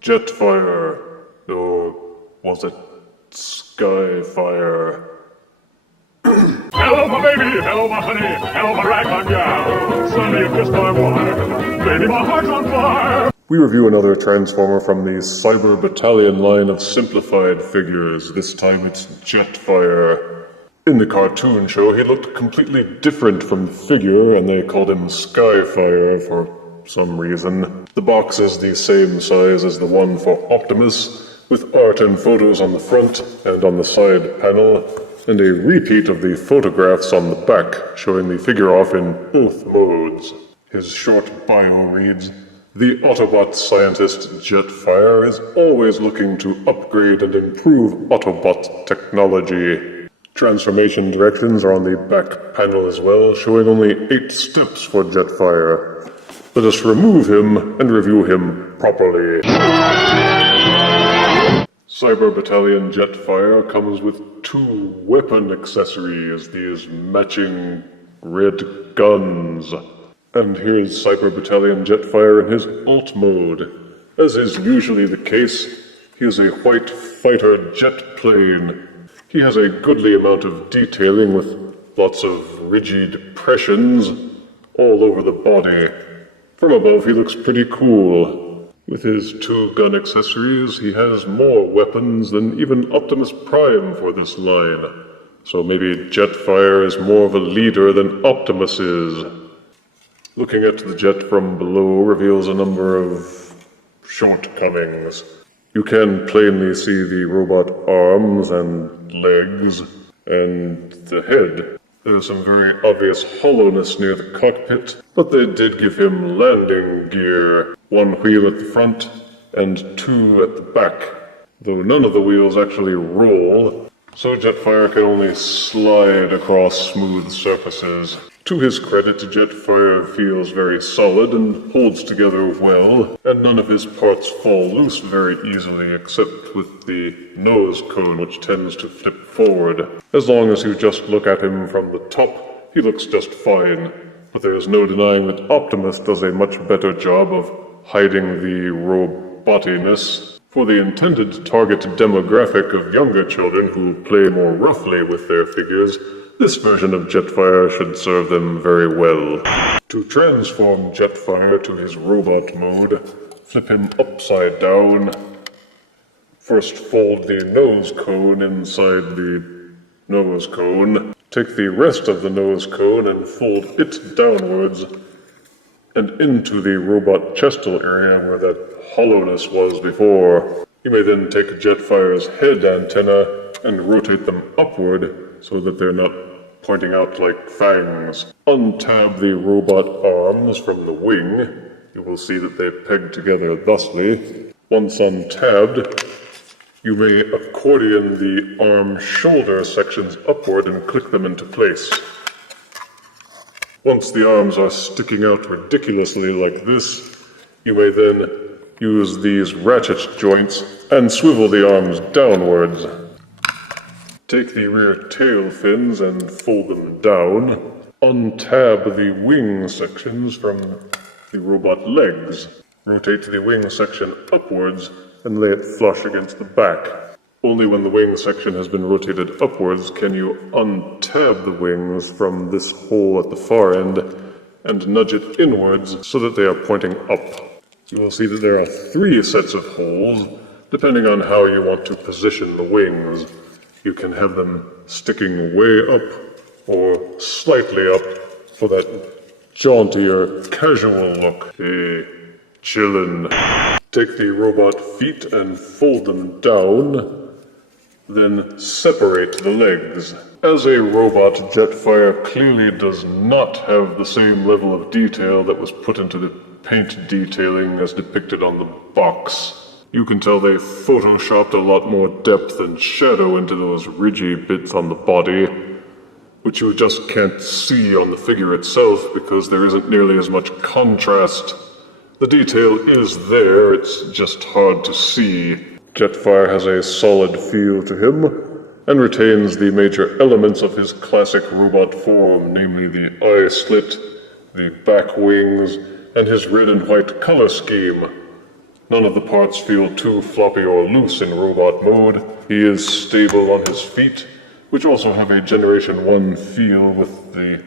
Jetfire, or was it Skyfire? Hello, my baby! Hello, my honey! Hello, my ragtime gal! Sonny, you kissed my wife! Baby, my heart's on fire! We review another Transformer from the Cyber Battalion line of simplified figures. This time it's Jetfire. In the cartoon show, he looked completely different from the figure, and they called him Skyfire for some reason. The box is the same size as the one for Optimus, with art and photos on the front and on the side panel, and a repeat of the photographs on the back, showing the figure off in both modes. His short bio reads, "The Autobot scientist Jetfire is always looking to upgrade and improve Autobot technology." Transformation directions are on the back panel as well, showing only 8 steps for Jetfire. Let us remove him and review him properly. Cyber Battalion Jetfire comes with 2 weapon accessories, these matching red guns. And here's Cyber Battalion Jetfire in his alt mode. As is usually the case, he is a white fighter jet plane. He has a goodly amount of detailing with lots of rigid depressions all over the body. From above he looks pretty cool. With his 2 gun accessories, he has more weapons than even Optimus Prime for this line. So maybe Jetfire is more of a leader than Optimus is. Looking at the jet from below reveals a number of shortcomings. You can plainly see the robot arms and legs and the head. There's some very obvious hollowness near the cockpit, but they did give him landing gear. 1 wheel at the front and 2 at the back, though none of the wheels actually roll, so Jetfire can only slide across smooth surfaces. To his credit, Jetfire feels very solid and holds together well, and none of his parts fall loose very easily except with the nose cone, which tends to flip forward. As long as you just look at him from the top, he looks just fine, but there is no denying that Optimus does a much better job of hiding the robotiness. For the intended target demographic of younger children who play more roughly with their figures, this version of Jetfire should serve them very well. To transform Jetfire to his robot mode, flip him upside down. First fold the nose cone inside the nose cone. Take the rest of the nose cone and fold it downwards and into the robot chestal area where that hollowness was before. You may then take Jetfire's head antenna and rotate them upward so that they're not pointing out like fangs. Untab the robot arms from the wing. You will see that they peg together thusly. Once untabbed, you may accordion the arm-shoulder sections upward and click them into place. Once the arms are sticking out ridiculously like this, you may then use these ratchet joints and swivel the arms downwards. Take the rear tail fins and fold them down. Untab the wing sections from the robot legs. Rotate the wing section upwards and lay it flush against the back. Only when the wing section has been rotated upwards can you untab the wings from this hole at the far end and nudge it inwards so that they are pointing up. You will see that there are 3 sets of holes, depending on how you want to position the wings. You can have them sticking way up or slightly up for that jauntier, casual look. Hey, chillin'. Take the robot feet and fold them down, then separate the legs. As a robot, Jetfire clearly does not have the same level of detail that was put into the paint detailing as depicted on the box. You can tell they photoshopped a lot more depth and shadow into those ridgy bits on the body, which you just can't see on the figure itself because there isn't nearly as much contrast. The detail is there, it's just hard to see. Jetfire has a solid feel to him, and retains the major elements of his classic robot form, namely the eye slit, the back wings, and his red and white color scheme. None of the parts feel too floppy or loose in robot mode. He is stable on his feet, which also have a Generation 1 feel with the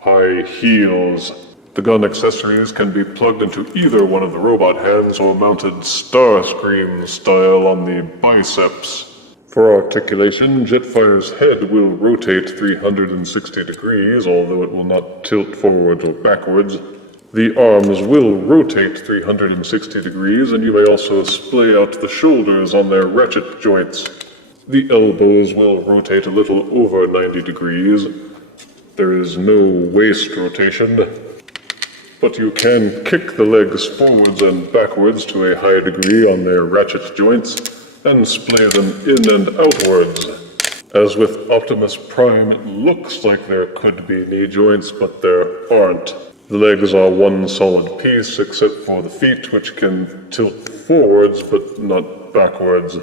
high heels. The gun accessories can be plugged into either one of the robot hands or mounted Starscream style on the biceps. For articulation, Jetfire's head will rotate 360 degrees, although it will not tilt forwards or backwards. The arms will rotate 360 degrees, and you may also splay out the shoulders on their ratchet joints. The elbows will rotate a little over 90 degrees. There is no waist rotation, but you can kick the legs forwards and backwards to a high degree on their ratchet joints, and splay them in and outwards. As with Optimus Prime, it looks like there could be knee joints, but there aren't. The legs are one solid piece, except for the feet, which can tilt forwards, but not backwards.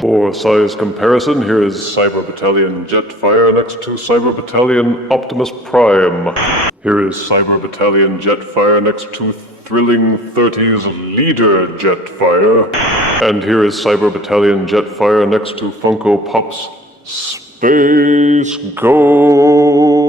For size comparison, here is Cyber Battalion Jetfire next to Cyber Battalion Optimus Prime. Here is Cyber Battalion Jetfire next to Thrilling 30's Leader Jetfire. And here is Cyber Battalion Jetfire next to Funko Pop's Space Ghost.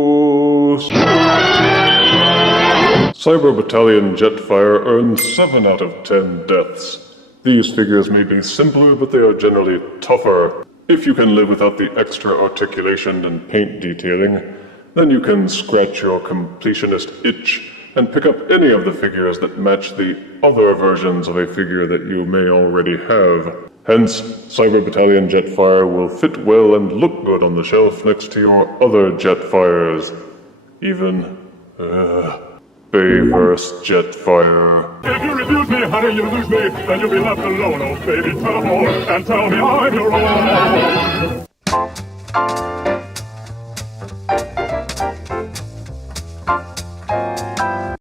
Cyber Battalion Jetfire earned 7 out of 10 deaths. These figures may be simpler, but they are generally tougher. If you can live without the extra articulation and paint detailing, then you can scratch your completionist itch and pick up any of the figures that match the other versions of a figure that you may already have. Hence, Cyber Battalion Jetfire will fit well and look good on the shelf next to your other Jetfires. Even, Bayverse Jetfire. If you refuse me, honey, you lose me. Then you'll be left alone, oh baby. Come on and tell me I'm your own.